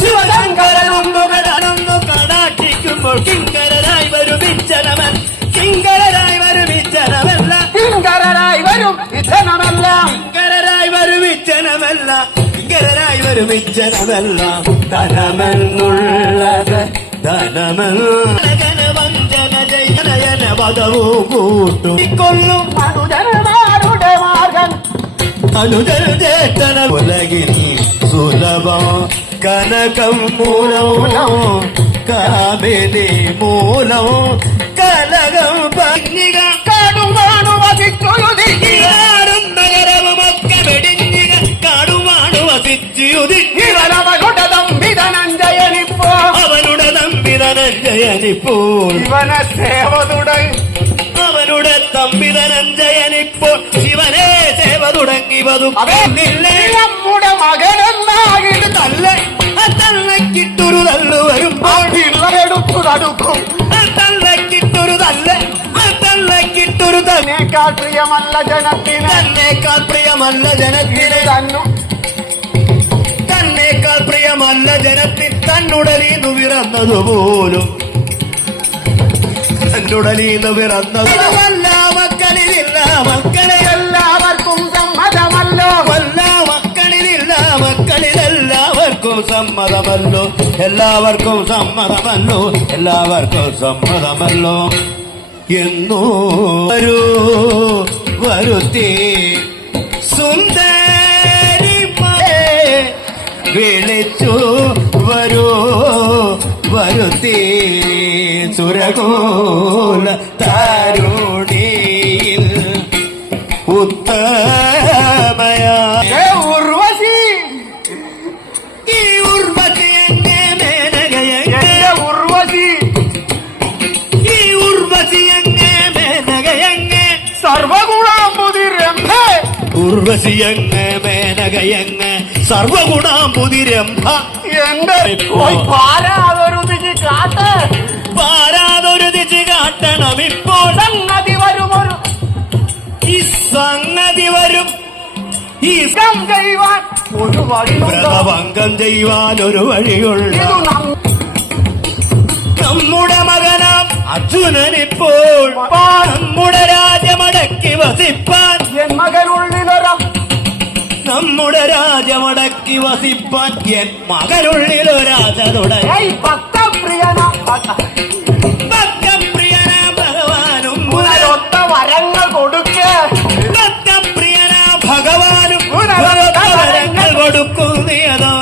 ശിവശങ്കരനൊന്നു കടനൊന്നു കടാക്ഷിക്കുമ്പോൾ കിങ്കരരായി വരുമിച്ചനവൻ കിങ്കരരായി വരുമിച്ചനവല്ല കിങ്കരരായി വരും ഇഥനമെല്ലാം കിങ്കരരായി വരുമിച്ചനമല്ല കിങ്കരരായി വരുമിച്ചനമല്ല ധനമെന്നുള്ളത് ധനമെന്ന വഞ്ചന ജയനയന പദവും കൂട്ടും കൊല്ലും മനുജന്മാരുടെ മാർഗൻ അനുജന ചേതന ഉലകിൽ സുലഭം കനകം മൂലം കാമിനി മൂലം കനകം ഭംഗിക കാടുവാണു വസിച്ചുയുതി കാടും നഗരവുമൊക്കെ വെടിഞ്ഞിക. തമ്പിതനഞ്ജയനിപ്പോ അവനുടെ ഇവനെ സേവ തുടങ്ങി അവനുടെ തമ്പിതനഞ്ജയനിപ്പോൾ ശിവനെ സേവ തുടങ്ങി നമ്മുടെ മകനെന്നാകിട്ട് തല്ല? തള്ളക്കിട്ടൊരു തള്ളു വരുമ്പോൾ പിള്ളയെടുത്തു തടുക്കും തള്ളക്കിട്ടൊരു തല്ല തള്ളക്കിട്ടൊരു തന്നേക്കാൾ പ്രിയമല്ല ജനത്തിന്. തന്നേക്കാൾ പ്രിയമല്ല ജനത്തിന്. തന്നു. തന്നേക്കാൾ പ്രിയമല്ല ജനത്തിൽ തന്നുടലീന്നു പിറന്നതുപോലും തന്നുടലീന്ന് പിറന്നതുമല്ല മക്കളിലില്ല മക്കളെ മക്കളിലെല്ലാവർക്കും സമ്മതമല്ലോ. എല്ലാവർക്കും സമ്മതമല്ലോ. എല്ലാവർക്കും സമ്മതമല്ലോ. എന്നോ വരൂ വരുത്തി. സുന്ദരി വിളിച്ചു വരൂ വരുത്തി. സുരകോല താരുണിയിൽ സർവഗുണാമ്പുതി രംഭേ ഉർവശിയങ്ങ മേനകയങ്ങ സർവഗുണാമ്പുതിരംഭ എന്റെ പോയി പാരാതൊരു തിരി കാട്ട്. പാരാതൊരു ദിശ കാട്ടണം ഇപ്പോൾ. സംഗതി വരുമൊരു ഈ സംഗതി വരും. ഈ ചെയ്യുവാൻ ഒരു വഴി വ്രതഭംഗം ചെയ്യുവാൻ ഒരു വഴിയുള്ള. നമ്മുടെ മകനാം അർജുനനിപ്പോൾ. നമ്മുടെ രാജമടക്കി വസിപ്പാൻ എൻ മകനുള്ളിലൊരാജ തുടങ്ങി ഏയ് ഭക്തപ്രിയന ഭക്ത-